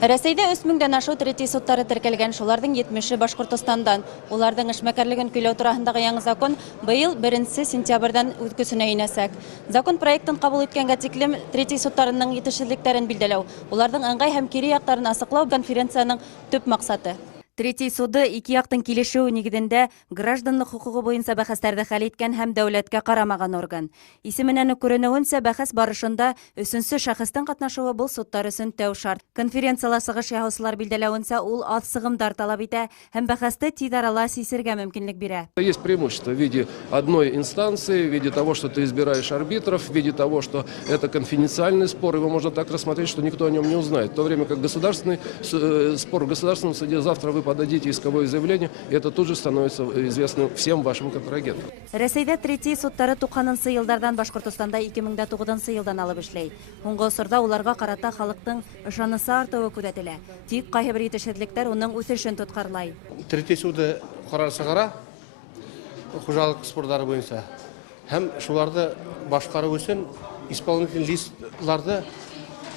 Рәсәйдә 3000-дән ашу третий соттары теркәлгән, шуларның 70-е Башкортостандан. Уларның эшмәкәрлеген көйләү тураһындагы яңа закон быел 1 сентябрьдән көсенә инәсәк. Закон проектын кабул иткәнгә тиклем третий соттарының итешсезлекләрен билдәләү, уларның аңгай һәм кире яктарын асыклау конференцияның төп максаты. Третий суды ике яктың килешүе нигездә гражданлык хукугы буенча бәхәсләрне хәл иткән һәм дәүләткә карамаган орган. Исеменнән күренүенчә, бәхәс барышында өченче шәхестән катнашуы был судтар өчен тәү шарт. Конференциялар сыгыш яһаучылар билдәләвенчә, ул аз сыгымдар талап итә һәм бәхәсте тиз арала сисергә мөмкинлек бирә. Есть преимущество в виде одной инстанции, в виде того, что ты избираешь арбитров, в виде того, что это конфиденциальный спор, его можно так рассмотреть, что никто о нем не узнает. В то время как государственный спор в государственном суде, завтра вы подадите исковое заявление, и это тут же становится известным всем вашим контрагентам. Рәсәйдә третий судтары 90-нчы еллардан, Башкортостанда 2009 елдан алып эшләй. Һуңгы осырда уларга карата халыктың ышанысы артуы күзәтелә. Тик кайбер итешсезлектәр уның үсешен тоткарлай. Третий суды карар чыгара, хуҗалык спорлары буенча. Һәм шуларда башкару өчен исполнительный листларда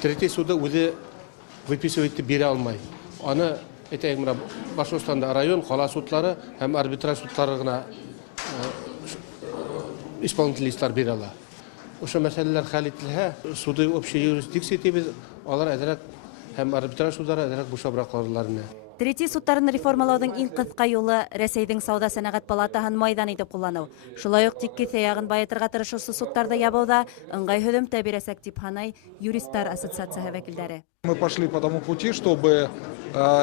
третий суды үзе выписывать бере алмай. Аны Башкортстанда район, кала судлары һәм арбитраж судлары гына исполнительный листлар бере ала. Ошо мәсьәләләр хәл ителһә, суды общая юрисдикция тибез, алар әзрәк һәм арбитраж судлары әзрәк бушабрак калырларына. Третий судтарын реформалаудың иң кыска юлы Рәсәйдең сауда сәнәгать палатаһын майдан итеп куллану. Шулай ук тик ягын байытырга тырышучы судтарда ябауда ыңгай һөҗүм бирәсәк дип һанай юристлар ассоциациясе вәкилләре. Мы пошли по тому пути, чтобы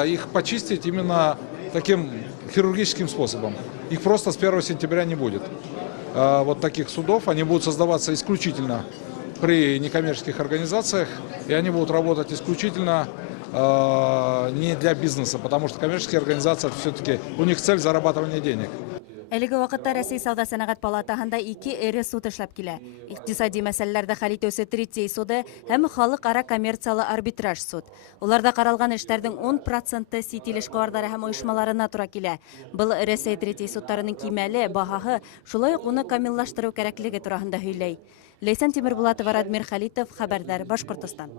их почистить именно таким хирургическим способом. Их просто с 1 сентября не будет. Вот таких судов, они будут создаваться исключительно при некоммерческих организациях, и они будут работать исключительно не для бизнеса, потому что коммерческие организации все-таки у них цель зарабатывания денег. Әлеге вакытта Рәсәй сауда сәнәгать палатаһында 2 эре суд эшләп килә. Икътисади мәсьәләләрдә хәл итүче третий суды һәм халыкара коммерциялы арбитраж суд. Уларда каралган эшләрнең 10% сит ил эшкуарлары һәм оешмаларына туры килә. Был Рәсәй третий судтарының кимәле, баһаһы, шулай ук уны камиллаштыру кирәклеге турында һөйләй. Ләйсән Тимербулатова, Радмир Хәлитов, Хәбәрдар, Башкортстан.